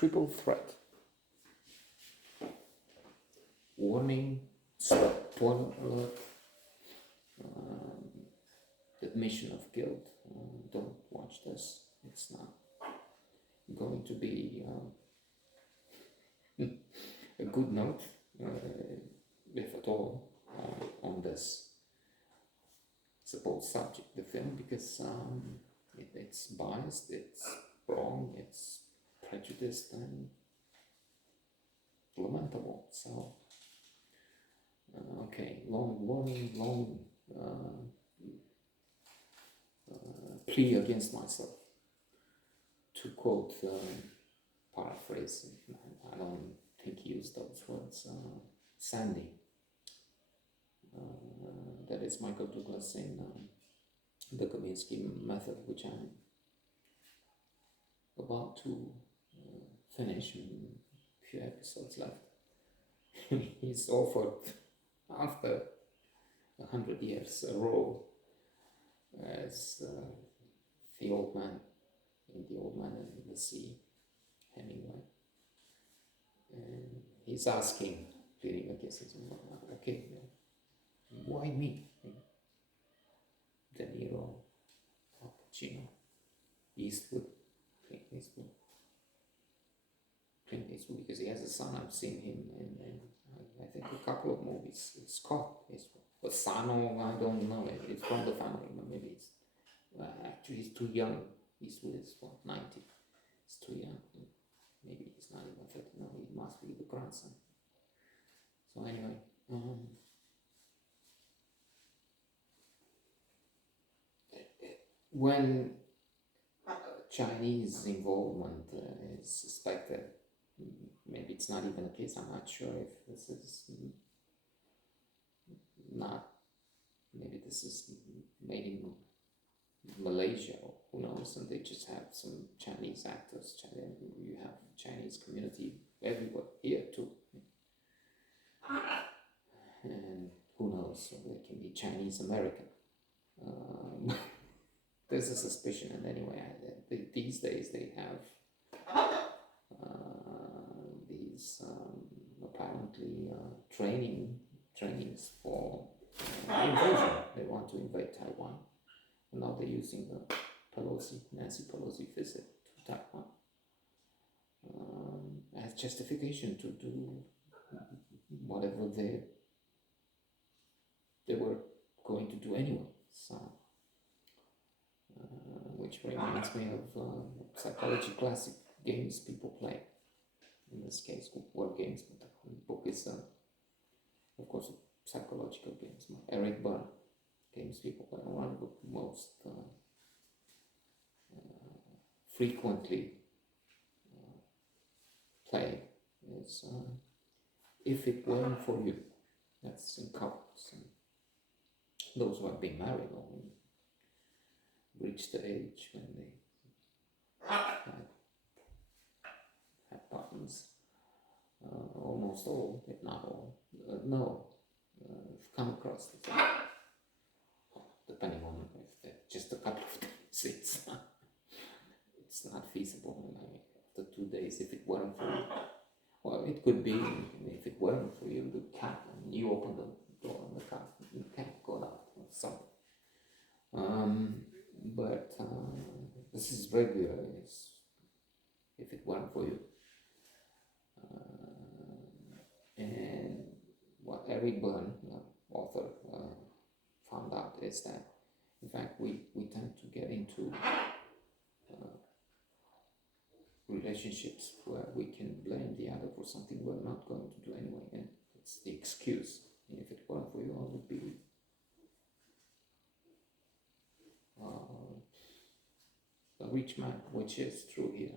triple threat. Warning, spoiler alert, admission of guilt. Don't watch this. It's not going to be a good note, if at all, on this supposed subject, the film, because it's biased, it's wrong, it's prejudiced and lamentable. So, okay, long plea against myself. To quote, paraphrase, I don't think he used those words, Sandy. That is Michael Douglas in the Kominsky Method, which I'm about to finish, a few episodes left. He's offered, after 100 years, a role as the old man in The Old Man and the Sea, Hemingway. And he's asking, pleading against his own, okay, why me? De Niro, Al Pacino, Eastwood, Clint Eastwood, because he has a son. I've seen him in I think a couple of movies. Scott Eastwood, but Sano, I don't know. It's from the family, but maybe it's actually he's too young. Eastwood is what, 90. He's too young. Maybe he's not even 30. No, he must be the grandson. So anyway, when Chinese involvement is suspected, maybe it's not even a case, I'm not sure if this is not, maybe this is made in Malaysia, or who knows, and they just have some Chinese actors. You have Chinese community everywhere, here too. And who knows, so they can be Chinese American. There's a suspicion, and anyway, these days they have these apparently trainings for invasion. They want to invade Taiwan, and now they're using the Nancy Pelosi visit to Taiwan as justification to do whatever they were going to do anyway. So. Which reminds me of psychology classic games people play. In this case, word games, but the book is, of course, psychological games. Eric Berne, games people play. One of the most frequently played is If It Weren't For You. That's in couples. And those who have been married or reach the age when they have partners, almost all, if not all, come across it. Depending on if they're just a couple of days, it's not feasible. After 2 days, if it weren't for you, well, it could be if it weren't for you, the cat, and you open the door and the cat got out or something. But this is regular. If it weren't for you, and what Eric Berne, author, found out is that, in fact, we tend to get into relationships where we can blame the other for something we're not going to do anyway, and it's the excuse. And if it weren't for you, I would be a rich man, which is true here.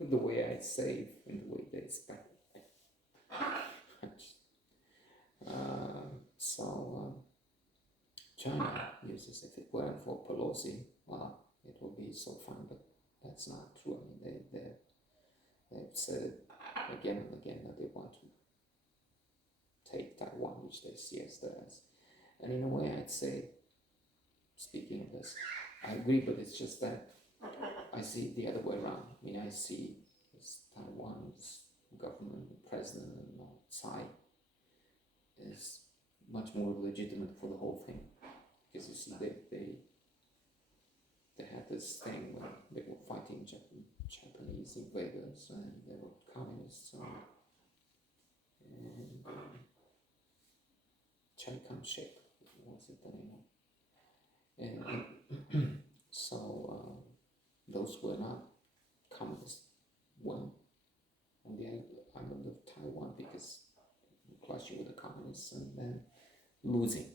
The way I save and the way they spend. China uses, if it weren't for Pelosi, well, it would be so fun, but that's not true. They've said it again and again that they want to take Taiwan, which they see as theirs. And in a way, I'd say, speaking of this, I agree, but it's just that I see it the other way around. I see Taiwan president, Tsai, is much more legitimate for the whole thing. Because you see, they had this thing when they were fighting Japanese invaders and they were communists, and Chiang Kai-shek was it the name? And so those were not communists won on the island of Taiwan because clashing with the communists and then losing.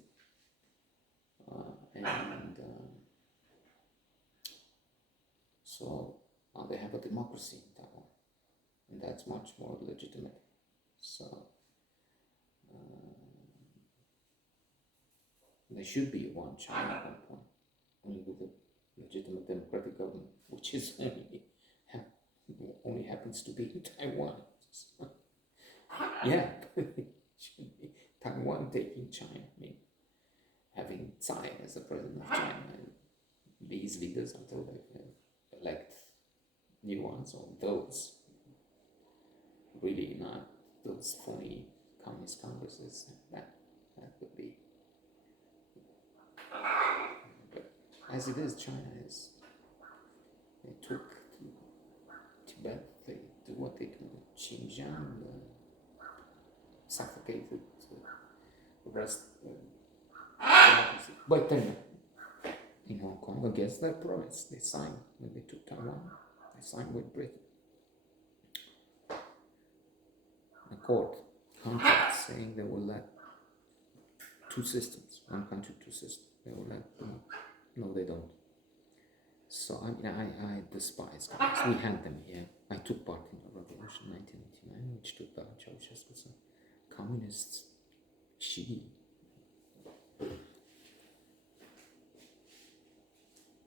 So now they have a democracy in Taiwan, and that's much more legitimate. So there should be one China at one point, only with a legitimate democratic government, which is only happens to be in Taiwan. So, yeah, it should be Taiwan taking China. I mean, having Tsai as the president of China, and these leaders until they elect new ones, or those really not those phony communist congresses, that would be. But as it is, China is. They took Tibet, they do what they do. Xinjiang suffocated the rest. But then in Hong Kong, against their promise, they signed when they took Taiwan. They signed with Britain accord contract saying they will let two systems, one country, two systems. They will let them. No, they don't. So I mean, I despise communists. We had them here. I took part in the revolution 1989, which took down Ceausescu. So communists, Xi,